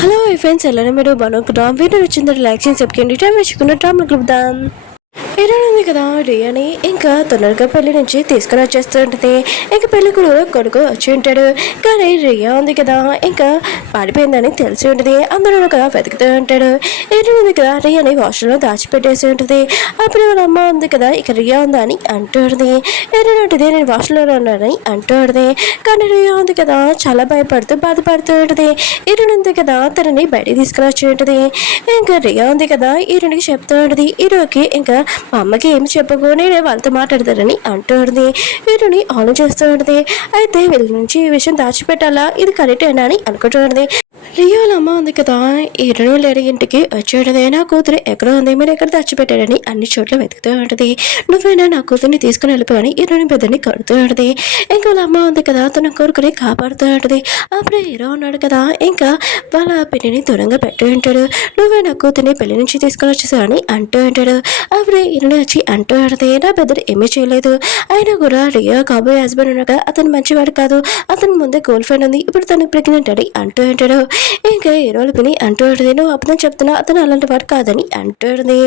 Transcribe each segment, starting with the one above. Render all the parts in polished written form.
Hello friends, ಎಲ್ಲರೂ మీరు బాగున్నారా? వీడియో నచ్చింది లైక్ చేసి సబ్స్క్రైబ్ చేయండి. మర్చిపోకుండా టాప్ కలుపుదాం. ఇలా ఉంది కదా రియాని ఇంకా తొందరగా పెళ్లి నుంచి తీసుకుని వచ్చేస్తూ ఉంటుంది. ఇంకా పెళ్లి కొడుకు వచ్చి ఉంటాడు. కానీ రియా ఉంది కదా ఇంకా పారిపోయిందని తెలిసి ఉంటుంది. అందరూ కదా వెతుకుతూ ఉంటాడు. ఇలా ఉంది కదా రియాని వాష్రూమ్లో దాచిపెట్టేసి ఉంటుంది. అప్పుడు వాళ్ళ అమ్మ ఉంది కదా ఇక రియా ఉందా అని అంటుంది. ఏంటంటే నేను వాష్రూమ్లో ఉన్నానని అంటుంది. కానీ రియా ఉంది కదా చాలా భయపడుతూ బాధపడుతూ ఉంటుంది. ఈరుని ఉంది కదా తనని బయటికి తీసుకుని వచ్చి ఉంటుంది. ఇంకా రియా ఉంది కదా ఈరునికి చెప్తూ ఉంటుంది. ఈరోకి ఇంకా మా అమ్మకి ఏమి చెప్పకు, నేనే వాళ్ళతో మాట్లాడతానని అంటుంది. వీరుని ఆలోచిస్తూ ఉంటుంది. అయితే వీళ్ళ నుంచి ఈ విషయం దాచిపెట్టాలా, ఇది కరెక్టేనా అని అనుకుంటుంది. రియోల అమ్మ ఉంది కదా ఈరును లేని ఇంటికి వచ్చేటది. నా కూతురు ఎక్కడ ఉంది, మీరు ఎక్కడ దాచిపెట్టారని అన్ని చోట్ల వెతుకుతూ ఉంటుంది. నువ్వైనా నా కూతుర్ని తీసుకుని వెళ్ళిపోవని ఈరుని పెద్దని కడుతూ ఉంటుంది. ఇంకా వాళ్ళ అమ్మ ఉంది కదా తన కొడుకుని కాపాడుతూ ఉంటుంది. అప్పుడే హీరో ఉన్నాడు కదా ఇంకా వాళ్ళ పిన్నిని దూరంగా పెట్టి ఉంటాడు. నువ్వే నా కూతుర్ని పెళ్లి నుంచి తీసుకొని వచ్చేసావని అంటూ ఉంటాడు. అప్పుడే ఈయన వచ్చి అంటూ ఆడితే నా పెద్దలు ఏమీ చేయలేదు. అయినా కూడా రియా కాబోయే హస్బెండ్ ఉన్నాడు కదా అతను మంచివాడు కాదు, అతని ముందే గర్ల్ ఫ్రెండ్ ఉంది, ఇప్పుడు తను ప్రెగ్నెంట్ అని అంటూ ఉంటాడు. ఇంకా హీరోలు పిని అంటూ ఉంటుంది. నువ్వు అబద్ధం చెప్తున్నా, అతను అలాంటి వాడు కాదని అంటుంది.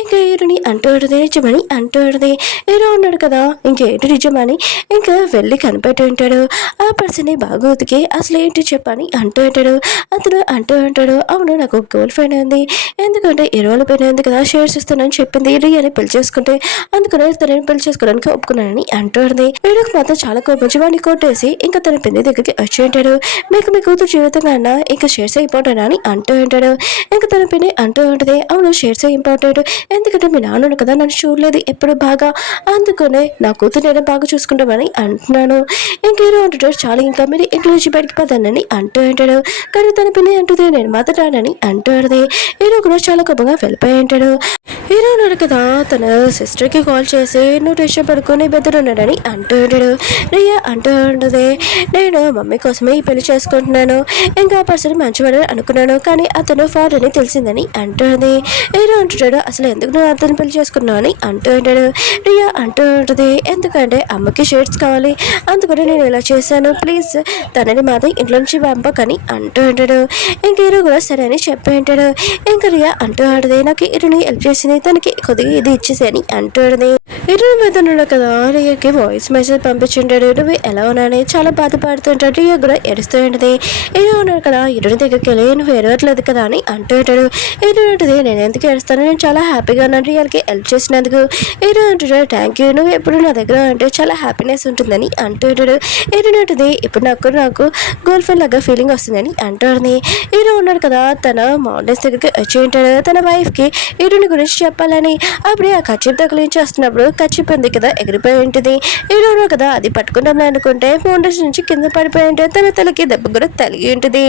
ఇంకా హీరోని అంటూ ఉంటుంది. నిజమని అంటూ ఉంటుంది. హీరో ఉన్నాడు కదా ఇంకేంటి నిజమని ఇంకా వెళ్ళి కనిపెట్టి ఉంటాడు. ఆ పర్సన్ని బాగా ఉతికి అసలు ఏంటి చెప్పని అంటూ ఉంటాడు. అతను అంటూ ఉంటాడు, అవును నాకు గర్ల్ ఫ్రెండ్ ఉంది, ఎందుకంటే హీరోల పైన ఉంది కదా షేర్స్ ఇస్తానని చెప్పింది రియాని పెళ్లి చేసుకుంటే, అందుకనే తనని పెళ్లి చేసుకోవడానికి ఒప్పుకున్నానని అంటుంది. వీడికి మాత్రం చాలా కోపించి వాడిని కొట్టేసి ఇంకా తన పెళ్లి దగ్గరికి వచ్చి ఉంటాడు. మీకు మీ కూతురు జీవితంగా అన్నా ఇంకా షేర్స్ ఇంపార్టెంట్ అని అంటూ ఉంటాడు. ఇంకా తన పిన్ని అంటూ ఉంటుంది, అవును షేర్స్ ఇంపార్టెంట్, ఎందుకంటే మీ నాన్న కదా నన్ను చూడలేదు ఎప్పుడు బాగా, అందుకనే నా కూతురు నేను బాగా చూసుకుంటామని అంటున్నాను. ఇంకేదో అంటాడు, చాలా ఇంకా మీరు ఇంట్లో నుంచి బయటికి పోతానని అంటూ ఉంటాడు. కానీ తన పిన్ని అంటుంది నేను మాట్లాడానని అంటూ ఉంటుంది. హీరో కూడా చాలా కోపంగా వెళ్ళిపోయి ఉంటాడు. హీరో ఉన్నాడు కదా తన సిస్టర్కి కాల్ చేసి నువ్వు టెన్షన్ పడుకొని బెదరున్నాడని అంటూ ఉంటాడు. రియా అంటూ ఉంటుంది, నేను మమ్మీ కోసమే ఈ పెళ్లి చేసుకుంటున్నాను, ఇంకా పర్సన్ మంచివాడని అనుకున్నాను, కానీ అతను ఫార్ అని తెలిసిందని అంటుంది. హీరో అంటున్నాడు, అసలు ఎందుకు నువ్వు అతను పెళ్లి చేసుకున్నావు అని అంటూ ఉంటాడు. రియా అంటూ ఉంటుంది, ఎందుకంటే అమ్మకి షేడ్స్ కావాలి, అందుకని నేను ఇలా చేశాను, ప్లీజ్ తనని మాత్రం ఇంట్లో నుంచి పంపకని అంటూ ఉంటాడు. ఇంక హీరో కూడా సరే అని చెప్పి ఉంటాడు. ఇంకా రియా అంటూ ఆడది, నాకు హీరోని హెల్ప్ చేసింది, తనకి కొద్దిగా ఇది ఇచ్చేసేని అంటుంది. హీరో మీద ఉన్నాడు కదా రియాకి వాయిస్ మెసేజ్ పంపించుంటాడు. నువ్వు ఎలా ఉన్నాని చాలా బాధపడుతుంటాడు. రియా కూడా ఏడుస్తూ ఉంటుంది. హీరో ఉన్నాడు కదా హీరోని దగ్గరికి వెళ్ళి నువ్వు ఏడవట్లేదు కదా అని అంటూ ఉంటాడు. హీరో ఉంటుంది, నేను ఎందుకు ఏడుస్తాను, నేను చాలా హ్యాపీగా ఉన్నాను రియాకి హెల్ప్ చేసినందుకు. హీరో అంటాడు, థ్యాంక్ యూ, నువ్వు ఎప్పుడు నా దగ్గర అంటే చాలా హ్యాపీనెస్ ఉంటుందని అంటూ ఉంటాడు. హీరో ఉంటుంది, ఇప్పుడు నాకు గర్ల్ ఫ్రెండ్ లాగా ఫీలింగ్ వస్తుందని అంటుంది. హీరో ఉన్నాడు కదా తన మౌంటైన్స్ దగ్గరికి వచ్చి ఉంటాడు తన వైఫ్కి హీరోని గురించి చెప్పాలని. అప్పుడే ఆ కచ్చిప్ తగిలించి వస్తున్నప్పుడు కచ్చిప్ ఉంది కదా ఎగిరిపోయి ఉంటుంది. హీరో కదా అది పట్టుకుంటామని అనుకుంటే మౌంటైన్స్ నుంచి కింద పడిపోయి ఉంటుంది. తన తలకి దెబ్బ కూడా తలిగి ఉంటుంది.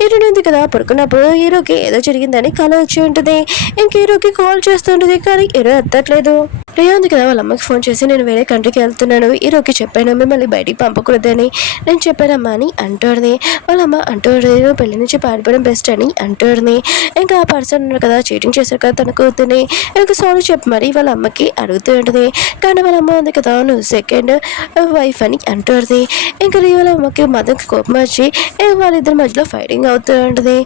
హీరోని ఉంది కదా పడుకున్నప్పుడు హీరోకి ఏదో జరిగిందని కళ వచ్చి ఉంటుంది. ఇంక హీరోకి కాల్ చేస్తుంటుంది కానీ హీరో ఎత్తట్లేదు. రియా ఉంది కదా వాళ్ళ అమ్మకి ఫోన్ చేసి నేను వేరే కంట్రీకి వెళ్తున్నాను, హీరోకి చెప్పాను మిమ్మల్ని బయటికి పంపకూడదని నేను చెప్పానమ్మా అని అంటుంది. వాళ్ళ అమ్మ అంటుంది, నువ్వు పెళ్లి నుంచి పారిపోవడం బెస్ట్ అని అంటుంది. ఇంకా ఆ పర్సన్ ఉన్నారు కదా చీటింగ్ చేశారు కదా తన కూతుర్ని, ఇంకా సారీ చెప్పి మరి వాళ్ళ అమ్మకి అడుగుతూ ఉంటుంది. కానీ వాళ్ళ అమ్మ ఉంది కదా నువ్వు సెకండ్ వైఫ్ అని అంటుంది. ఇంకా వాళ్ళ అమ్మకి మదన్కి కోపం వచ్చి వాళ్ళిద్దరి మధ్యలో ఫైటింగ్ అవుతూ ఉంటుంది.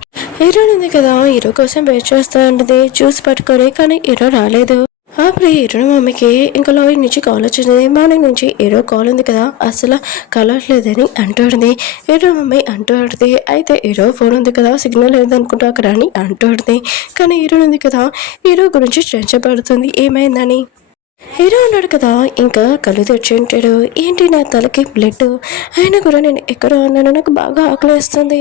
హీరో ఉంది కదా హీరో కోసం వెయిట్ చేస్తూ ఉంటుంది జ్యూస్ పట్టుకొని, కానీ హీరో రాలేదు. అప్పుడు హీరో మమ్మీకి ఇంకా లాయర్ నుంచి కాల్ వచ్చింది. మార్నింగ్ నుంచి హీరో కాల్ ఉంది కదా అసలు కలవట్లేదని అంటుంది. హీరో మమ్మీ అంటుంది, అయితే హీరో ఫోన్ ఉంది కదా సిగ్నల్ లేదనుకుంటా అక్కడ అని అంటుంది. కానీ హీరో ఉంది కదా హీరో గురించి టెన్షన్ పడుతుంది ఏమైందని. హీరో ఉన్నాడు కదా ఇంకా కళ్ళు తెచ్చి ఉంటాడు. ఏంటి నా తలకి బ్లడ్ అయినా కూడా నేను ఎక్కడ ఉన్నాను, నాకు బాగా ఆకలిస్తుంది,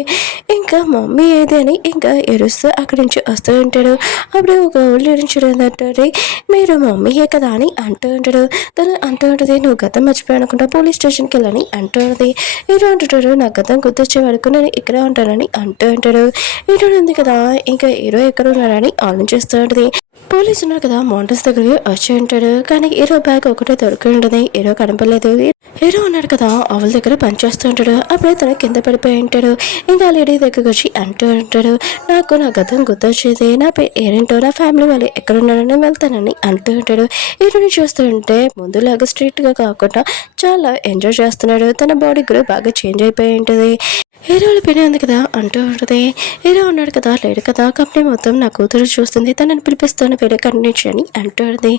ఇంకా మమ్మీ ఏది అని ఇంకా ఎరుస్తూ అక్కడి నుంచి వస్తూ ఉంటాడు. అప్పుడు ఒక ఓల్డ్ ఏంటంటే మీరు మమ్మీయే కదా అని అంటూ ఉంటాడు. తను అంటూ ఉంటుంది, నువ్వు గతం మర్చిపోయి అనుకుంటా పోలీస్ స్టేషన్కి వెళ్ళని అంటుంది. హీరో అంటుంటాడు, నా గతం గుర్తొచ్చే వరకు నేను ఇక్కడ ఉంటానని అంటూ ఉంటాడు. హీరో ఉంది కదా ఇంకా హీరో ఎక్కడ ఉన్నాడని ఆలోచిస్తూ ఉంటుంది. పోలీసు ఉన్నారు కదా మౌంటైన్స్ దగ్గరికి వచ్చి ఉంటాడు. కానీ హీరో బ్యాగ్ ఒకటే దొరికి ఉంటుంది. హీరో కనపడలేదు. హీరో ఉన్నాడు కదా ఆవుల దగ్గర పనిచేస్తూ ఉంటాడు. అప్పుడే తన కింద పడిపోయి ఉంటాడు. ఇంకా లేడీ దగ్గరికి వచ్చి అంటూ ఉంటాడు, నాకు నా గతం గుర్తొచ్చేది, నా ఏంటో నా ఫ్యామిలీ వాళ్ళు ఎక్కడున్నారని వెళ్తానని అంటూ ఉంటాడు. హీరోని చూస్తూ ఉంటే ముందులాగా స్ట్రీట్ గా కాకుండా చాలా ఎంజాయ్ చేస్తున్నాడు. తన బాడీ కూడా బాగా చేంజ్ అయిపోయి ఉంటుంది. హీరోల పని ఉంది కదా అంటూ ఉంటుంది. హీరో ఉన్నాడు కదా, లేడు కదా, కంపెనీ మొత్తం నా కూతురు చూస్తుంది, తనని పిలిపిస్తున్న వేరే కంటిన్యూస్ అని అంటూ ఉంటుంది.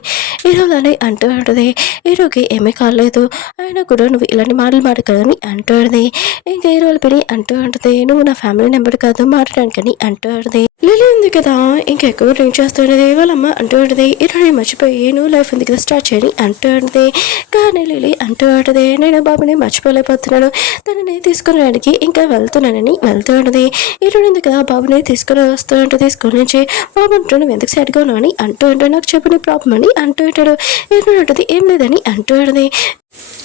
హీరోలని అంటూ ఉంటుంది. హీరోకి ఏమీ కాలేదు, అయినా కూడా నువ్వు ఇలాంటి మాటలు మాట్లాడని అంటూ ఉంటుంది. ఇంకా హీరోల పని అంటూ ఉంటుంది. నువ్వు నా ఫ్యామిలీ నెంబర్ కాదు మాట్లాడడానికని అంటూ ఉంటుంది. లిలీ ఉంది కదా, ఇంకెక్కువ డ్రింక్ చేస్తుండేది, వాళ్ళమ్మ అంటూ ఉంటుంది. హీరోని మర్చిపోయి నువ్వు లైఫ్ ఉంది కదా స్టార్ట్ చేయని అంటూ ఉంటుంది. కానీ లిలీ అంటూ ఉంటుంది, నేను బాబుని మర్చిపోలేకపోతున్నాను, తనని తీసుకురావడానికి ఇంకా వెళ్తున్నానని వెళ్తూ ఉంటుంది. హీరోని ఉంది కదా, బాబుని తీసుకుని వస్తూ ఉంటుంది. స్కూల్ నుంచి బాబు అంటూ నువ్వు ఎందుకు సైడ్గా ఉన్నావు అని అంటూ ఉంటాడు. నాకు చెప్పు నీ ప్రాబ్లం అని అంటూ ఉంటాడు. హీరోని ఉంటుంది ఏం లేదని అంటూ ఉంటుంది.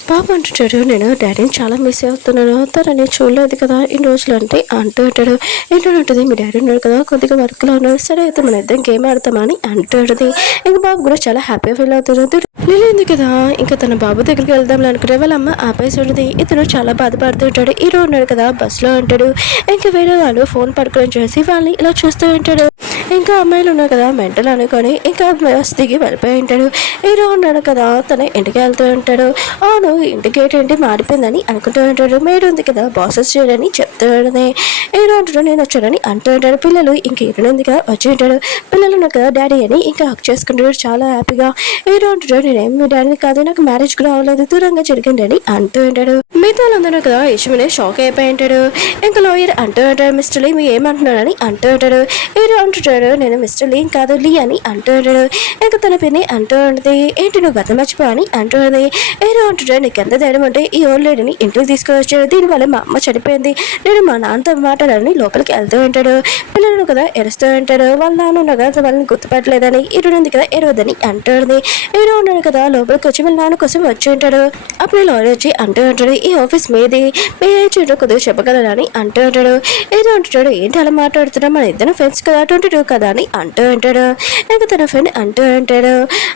బాబు అంటుంటాడు, నేను డాడీని చాలా మిస్ అవుతున్నాను, తనని చూడలేదు కదా ఇన్ని రోజులు అంటే అంటూ ఉంటాడు. ఏంటో ఉంటుంది, మీ డాడీ ఉన్నాడు కదా కొద్దిగా వర్క్లో ఉన్నాడు, సరే అయితే మన ఇద్దరం గేమ్ ఆడతామని అంటూ ఉంటుంది. ఇంకా బాబు కూడా చాలా హ్యాపీగా ఫీల్ అవుతుంది. లిలీ ఉంది కదా, ఇంకా తన బాబు దగ్గరికి వెళ్దాం అనుకుంటే వాళ్ళ అమ్మ ఆపేసి ఉంటుంది. ఇతను చాలా బాధపడుతూ ఉంటాడు. హీరో ఉన్నాడు కదా బస్సులో ఉంటాడు. ఇంకా వేరే వాళ్ళు ఫోన్ పడుకొని చేసి వాళ్ళని ఇలా చూస్తూ ఉంటాడు. ఇంకా అమ్మాయిలు ఉన్నారు కదా మెంటల్ అనుకొని ఇంకా బస్ దిగి వెళ్ళిపోయి ఉంటాడు. హీరో ఉన్నాడు కదా తన ఇంటికి వెళ్తూ ఉంటాడు. అవును ఇంటికి ఏంటి మారిపోయిందని అనుకుంటూ ఉంటాడు. మేడం ఉంది కదా బాసెస్ చేయడని చెప్తూ ఉంటుంది. హీరో అంటాడు నేను వచ్చానని అంటూ ఉంటాడు. పిల్లలు ఇంక హీరో ఉంది కదా వచ్చి ఉంటాడు. పిల్లలు ఉన్నారు కదా డాడీ అని ఇంకా హక్ చేసుకుంటాడు చాలా హ్యాపీగా. హీరో అంటాడు నేనేం మీ డాడీని కాదు, నాకు మ్యారేజ్ కూడా అవ్వలేదు, దూరంగా జరిగిందని అంటూ ఉంటాడు. మిగతా వాళ్ళందరూ కదా యశ్వనే షాక్ అయిపోయి ఉంటాడు. ఇంకా లాయర్ అంటూ ఉంటాడు మిస్టర్ లీ మీరు ఏమంటున్నారని అంటూ ఉంటాడు. హీరో అంటుంటాడు నేను మిస్టర్ లీ కాదు లీ అని అంటూ ఉంటాడు. ఇంకా తన పిన్ని అంటూ ఉంటుంది ఏంటి నువ్వు గతం మర్చిపో అని అంటూ ఉంది. హీరో అంటుంటాడు నీకు ఎంత ధైర్యం అంటే ఈ ఓల్డ్ లేడీని ఇంటికి తీసుకువచ్చాడు, దీనివల్ల మా అమ్మ చనిపోయింది, నేను మా నాన్నతో మాట్లాడాలని లోపలికి వెళ్తూ ఉంటాడు. పిల్లలను కదా ఎరుస్తూ ఉంటాడు. వాళ్ళ నాన్న ఉండగా వాళ్ళని గుర్తుపట్టలేదని హీరో ఉంది కదా ఎరవద్దని అంటుంది. హీరో ఉన్నాడు కదా లోపలికి వచ్చి వాళ్ళ నాన్న కోసం వచ్చి ఉంటాడు. అప్పుడు లాయర్ వచ్చి అంటూ ఉంటాడు ఈ ఆఫీస్ మీది, మీ ఏజెంట్ కొద్దిగా చెప్పగలరని అంటూ ఉంటాడు. హీరో అంటుంటాడు ఏంటి అలా మాట్లాడుతున్నా మన ఇద్దరు ఫ్రెండ్స్ కదా 22 కదా అని అంటూ ఉంటాడు. ఇంకా తన ఫ్రెండ్ అంటూ ఉంటాడు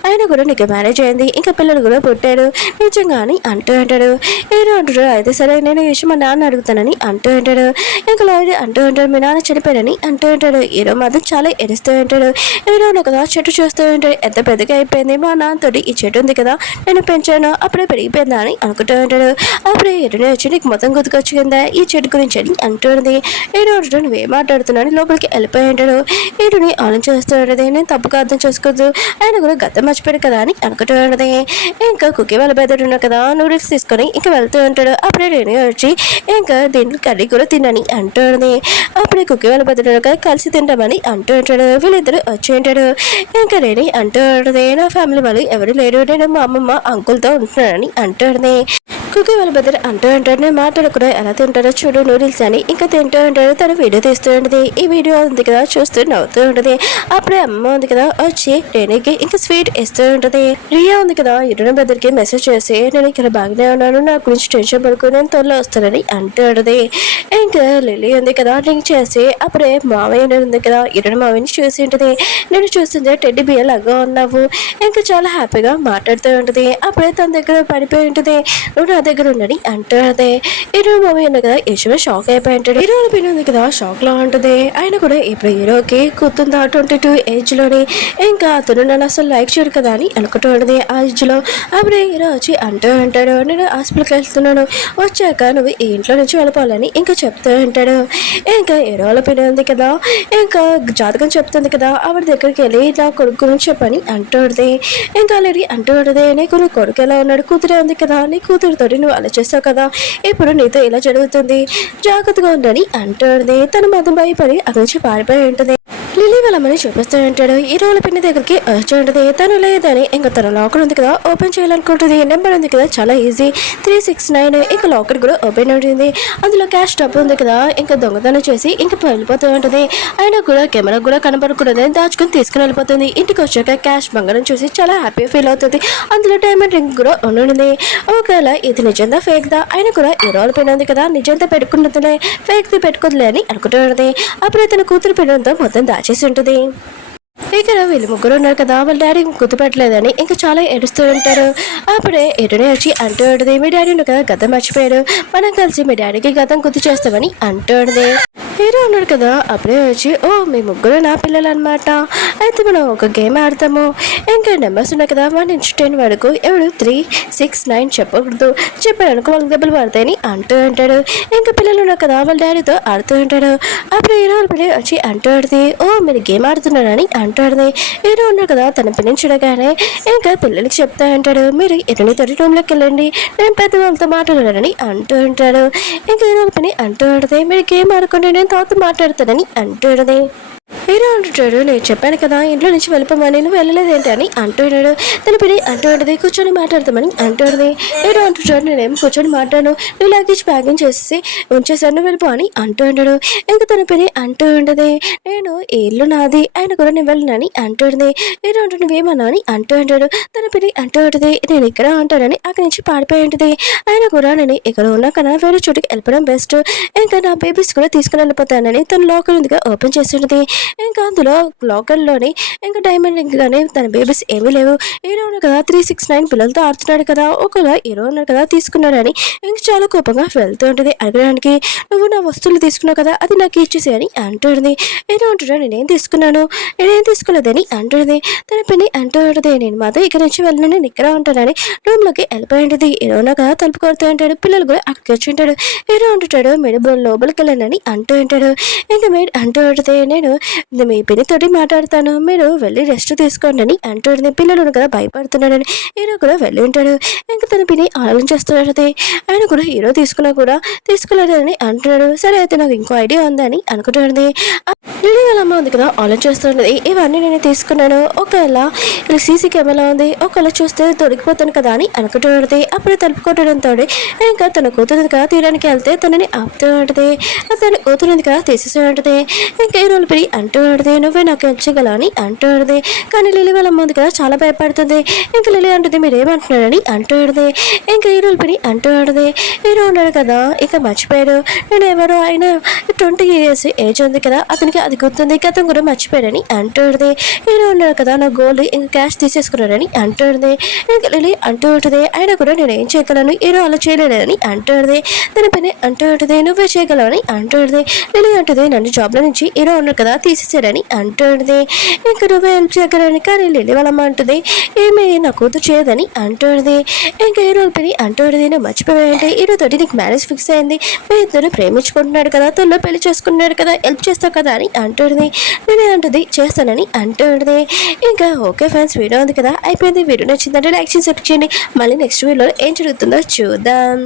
ఆయన కూడా నీకు మ్యారేజ్ అయింది ఇంకా పిల్లలు కూడా పుట్టాడు నిజంగా అని అంటూ ఉంటాడు. హీరో అంటాడు అయితే సరే నేను ఈ విషయం మా నాన్న అడుగుతానని అంటూ ఉంటాడు. ఇంకా లాయర్ అంటూ ఉంటాడు మీ నాన్న చనిపోయాడని అంటూ ఉంటాడు. హీరో మాత్రం చాలా ఎరుస్తూ ఉంటాడు. హీరో కదా చెట్టు చూస్తూ ఉంటాడు ఎంత పెద్దగా అయిపోయింది, మా నాన్నతో ఈ చెట్టు ఉంది కదా నేను పెంచాను అప్పుడే పెరిగిపోయిందా అని అనుకుంటూ ఉంటాడు. అప్పుడే హీరోనే వచ్చి నీకు మొత్తం గుర్తుకొచ్చిందా ఈ చెట్టు గురించి అని అంటుంది. హీరో అంటాడు నువ్వేం మాట్లాడుతున్నాను లోపలికి వెళ్ళిపోయి ఉంటాడు. హీరోని ఆలోచిస్తూ ఉంటుంది నేను తప్పుగా అర్థం చేసుకోవద్దు, ఆయన కూడా గతం మర్చిపోయాడు కదా అని అనుకుంటూ ఉంటుంది. ఇంకా కుక్కీ వాళ్ళ బెదరు ఉన్నా కదా నూడిల్స్ తీసుకొని ఇంకా వెళ్తూ ఉంటాడు. అప్పుడే రేణు వచ్చి ఇంకా దీంట్లో కర్రీ కూడా తినని అంటుంది. అప్పుడే కుక్కీ వాళ్ళ బెదరు కదా కలిసి తింటామని అంటూ ఉంటాడు. వీళ్ళిద్దరు వచ్చి ఉంటాడు. ఇంకా రేణి అంటూ ఉంటుంది నా ఫ్యామిలీ వాళ్ళు ఎవరు లేరు, నేను మా అమ్మమ్మ అంకుల్తో ఉంటున్నానని అంటుంది. కుక్కీ వాళ్ళ బెదరు అంటూ ఉంటాడు నేను మాట్లాడు కూడా ఎలా తింటారో చూడు నూడిల్స్ అని ఇంకా తింటూ ఉంటాడు. తను వీడియో తీస్తూ ఉంటుంది. ఈ వీడియో ఉంది కదా చూస్తూ నవ్వుతూ ఉంటుంది. అప్పుడే అమ్మ ఉంది కదా వచ్చి రేణికి ఇంకా స్వీట్ ఇస్తూ ఉంటుంది. రియా ఉంది కదా ఇరుణ బెదర్కి మెసేజ్ చేసి నేను ఇక్కడ బాగానే ఉన్నాను నా గురించి టెన్షన్ పడుకుని నేను త్వరలో వస్తానని అంటూ ఉంటుంది. ఇంకా లిల్లీ ఉంది కదా డ్రింక్ చేసి అప్పుడే మావయ్య ఉంది కదా ఇరుణ మావయ్యని చూసి ఉంటుంది. నేను చూస్తుంటే టెడ్డీ బియర్ లాగా ఉన్నావు ఇంకా చాలా హ్యాపీగా మాట్లాడుతూ ఉంటుంది. అప్పుడే తన దగ్గర పడిపోయి ఉంటుంది నువ్వు నా దగ్గర ఉన్నది అంటుంది. హీరో మూవీ ఉంది కదా యశ్వ షాక్ అయిపోయి ఉంటాడు. హీరో పిన్ ఉంది కదా షాక్ లో ఉంటుంది. ఆయన కూడా ఇప్పుడు హీరోకి కూతుందా 22 ఏజ్ లోని ఇంకా అతను నన్ను అసలు లైక్ చేయడు కదా అని అనుకుంటూ ఉంటుంది ఆ ఏజ్ లో. అప్పుడే హీరో వచ్చి అంటూ ఉంటాడు నేను హాస్పిటల్కి వెళ్తున్నాను వచ్చాక నువ్వు ఈ ఇంట్లో నుంచి వెళ్ళిపోవాలని ఇంకా చెప్తూ ఉంటాడు. ఇంకా హీరోల పిన్ ఉంది కదా ఇంకా జాతకం చెప్తుంది కదా ఆవిడ దగ్గరికి వెళ్ళి ఇలా కొడుకు గురించి చెప్పని అంటుంది. ఇంకా ఆల్రెడీ అంటూ ఉంటుంది నీకు నీ కొడుకు ఎలా ఉన్నాడు కూతురే ఉంది కదా నీ కూతురుతో నువ్వు అలా చేస్తావు కదా ఇప్పుడు నీతో ఇలా జరుగుతుంది జాగ్రత్తగా ఉందని అంటుంది. తన మతం భయపడి అక్కడి నుంచి పారిపోయి ఉంటుంది. లిల్లీ వాళ్ళమని చూపిస్తూ ఉంటాడు. ఈ రోజుల పిన్ని దగ్గరికి వచ్చి ఉంటుంది. తను లేదని ఇంకా తన లాకర్ ఉంది కదా ఓపెన్ చేయాలనుకుంటుంది. నెంబర్ ఉంది కదా చాలా ఈజీ 369 ఇంకా లాకర్ కూడా ఓపెన్ ఉంటుంది. అందులో క్యాష్ డబ్బు ఉంది కదా ఇంకా దొంగతనం చేసి ఇంకా వెళ్ళిపోతూ ఉంటుంది. అయినా కూడా కెమెరా కూడా కనపడకూడదని దాచుకుని తీసుకుని వెళ్ళిపోతుంది. ఇంటికి వచ్చాక క్యాష్ బంగారం చూసి చాలా హ్యాపీగా ఫీల్ అవుతుంది. అందులో డైమండ్ రింగ్ కూడా ఉంటుంది. ఒకవేళ ఇది నిజంగా ఫేక్ దా అయినా కూడా ఈ రోజుల పిన్ ఉంది కదా నిజంగా పెట్టుకున్నదిలే ఫేక్ ది పెట్టుకోదులే అని అనుకుంటూ ఉంటుంది. అప్పుడే తన కూతురు పిల్లలతో మొత్తం దాచేసి ఉంటుంది. ఇక్కడ వీళ్ళు ముగ్గురు ఉన్నారు కదా వాళ్ళ డాడీ గుర్తుపెట్టలేదని ఇంకా చాలా ఏడుస్తూ ఉంటారు. అప్పుడే ఎటునే వచ్చి అంటూ ఉంటుంది మీ డాడీ కదా గతం మర్చిపోయారు మనం కలిసి మీ డాడీకి గతం గుర్తు చేస్తామని అంటూ ఉంటుంది. హీరో ఉన్నాడు కదా అప్పుడే వచ్చి ఓ మీ ముగ్గురు నా పిల్లలు అనమాట, అయితే మనం ఒక గేమ్ ఆడతాము, ఇంకా నెంబర్స్ ఉన్నాయి కదా 1 నుంచి 10 వరకు ఎవడు 3, 6, 9 చెప్పకూడదు, చెప్పాడనుకో వాళ్ళకి దెబ్బలు పడతాయని అంటూ ఉంటాడు. ఇంకా పిల్లలు ఉన్నారు కదా వాళ్ళ డాడీతో ఆడుతూ ఉంటాడు. అప్పుడు హీరో వాళ్ళ పిల్లలు వచ్చి అంటూ ఆడితే ఓ మీరు గేమ్ ఆడుతున్నారని అంటూ ఆడితే హీరో ఉన్నాడు కదా తన పిల్లని చూడగానే ఇంకా పిల్లలకి చెప్తా ఉంటాడు మీరు 23 రూమ్లోకి వెళ్ళండి నేను పెద్ద వాళ్ళతో మాట్లాడాలని అంటూ ఉంటాడు. ఇంకా హీరో వాళ్ళ పని అంటూ ఆడితే మీరు గేమ్ ఆడుకుంటే నేను తాత మాట్లాడతానని అంటాడు. హీరో అంటుంటాడు నేను చెప్పాను కదా ఇంట్లో నుంచి వెళ్ళిపోమని నువ్వు వెళ్ళలేదేంటి అని అంటున్నాడు. తన పిడి అంటూ ఉంటుంది కూర్చొని మాట్లాడతామని అంటుంది. హీరో అంటుంటాడు నేనేం కూర్చొని మాట్లాడు నువ్వు లగేజ్ ప్యాకింగ్ చేసి ఉంచేసాను వెళ్ళిపో అని అంటున్నాడు. ఇంకా తన పిడి అంటూ ఉంటుంది నేను ఈ ఇల్లు నాది ఆయన కూడా నేను వెళ్ళనని అంటుంది. హీరో అంటూ నువ్వేమన్నా అని అంటూ ఉంటాడు. తన పిడి అంటూ ఉంటుంది నేను ఇక్కడ ఉంటానని అక్కడి నుంచి పాడిపోయి ఉంటుంది. ఆయన కూడా నేను ఇక్కడ ఉన్నా కన్నా వేరే చోటుకి వెళ్ళిపోవడం బెస్ట్, ఇంకా నా బేబీస్ కూడా తీసుకుని వెళ్ళిపోతానని తన లోకల్ ఉందిగా ఓపెన్ చేస్తుంటుంది. ఇంకా అందులో లోకల్లోని ఇంకా డైమండ్ రింగ్ కానీ తన బేబీస్ ఏమీ లేవు. హీరో ఉన్నాడు కదా 369 పిల్లలతో ఆడుతున్నాడు కదా ఒకవేళ హీరో ఉన్నాడు కదా తీసుకున్నాడని ఇంకా చాలా కోపంగా వెళ్తూ ఉంటుంది. అడగడానికి నువ్వు నా వస్తువులు తీసుకున్నావు కదా అది నాకు ఇచ్చేసేయని అంటుంది. హీరో అంటున్నాడు నేనేం తీసుకోలేదని అంటుంది. తన పని అంటూ ఉంటుంది నేను మాత్రం ఇక్కడ నుంచి వెళ్ళను నేను ఇక్కడ ఉంటానని రూమ్లోకి వెళ్ళిపోయి ఉంటుంది. హీరో ఉన్నా కదా తలుపు కొడుతూ ఉంటాడు. పిల్లలు కూడా అక్కడికి వచ్చి ఉంటాడు. హీరో అంటుంటాడు మీరు లోపలికి వెళ్ళనని అంటూ ఉంటాడు. ఇంకా మీరు అంటూ ఉంటుంది నేను మీ పిన్నితోటి మాట్లాడతాను మీరు వెళ్ళి రెస్ట్ తీసుకోండి అని అంటుంది. పిల్లలు కదా భయపడుతున్నాడని హీరో కూడా వెళ్ళి ఉంటాడు. ఇంకా తన పిన్ని ఆలోచిస్తున్నాడు. ఆయన కూడా హీరో తీసుకున్నా కూడా తీసుకోలేదని అంటున్నాడు. సరే అయితే నాకు ఇంకో ఐడియా ఉందని అనుకుంటుంది. లిలీ వాళ్ళ అమ్మ ఉంది కదా ఆలోచిస్తుండదు ఇవన్నీ నేను తీసుకున్నాను ఒకవేళ సీసీ కెమెరా ఉంది ఒకవేళ చూస్తే దొరికిపోతాను కదా అని అనుకుంటున్నది. అప్పుడు తలుపు కొట్టడంతో ఇంకా తన కూతురుంది కదా తీయడానికి వెళ్తే తనని ఆపుతూ ఉంటుంది. తన కూతురుంది కదా తీసేసి ఉంటుంది. ఇంకా ఈ రోజు పిరి అంటూ ఉంటుంది నువ్వే నాకు వచ్చగల అని అంటూ ఉంటుంది. కానీ లిలీ వాళ్ళ అమ్మ ఉంది కదా చాలా భయపడుతుంది. ఇంకా లిలీ అంటుంది మీరేమంటున్నారని అంటూ ఉంటుంది. ఇంకా ఈ రోజు పిరి అంటూ ఉంటుంది హీరో ఉన్నాడు కదా ఇక మర్చిపోయాడు నేను ఎవరో ఆయన 20 years ఏజ్ ఉంది కదా అతనికి అది గుర్తుంది గతం కూడా మర్చిపోయాడని అంటుంది. హీరో ఉన్నాడు కదా నా గోల్డ్ ఇంకా క్యాష్ తీసేసుకున్నాడని అంటుంది. ఇంకా లిలీ అంటూ ఉంటుంది ఆయన కూడా నేను ఏం చేయగలను హీరో అలా చేయలేడని అంటుంది. తన పని అంటూ ఉంటుంది నువ్వే చేయగలవని అంటుంది. లిలీ అంటుంది నన్ను జాబ్లో నుంచి హీరో ఉన్నాడు కదా తీసేసాడని అంటుంది. ఇంకా నువ్వే హెల్ప్ చేయగలని కానీ లిలీ వాళ్ళమ్మ అంటుంది ఏమీ నా కూతురు చేయదని అంటుంది. ఇంకా హీరో పని అంటుంది నువ్వు మర్చిపోయాయంటే హీరో తోటి నీకు మ్యారేజ్ ఫిక్స్ అయింది మీ ఇద్దరు ప్రేమించుకుంటున్నాడు కదా తొల్లో పెళ్లి చేసుకున్నాడు కదా హెల్ప్ చేస్తావు కదా అని అంటుంది. నేను అంటుంది చేస్తానని అంటుంది. ఇంకా ఓకే ఫ్రెండ్స్ వీడియో ఉంది కదా అయిపోయింది. వీడియో నచ్చిందంటే లైక్ చేసి సబ్స్క్రైబ్ చేయండి. మళ్ళీ నెక్స్ట్ వీడియోలో ఏం జరుగుతుందో చూద్దాం.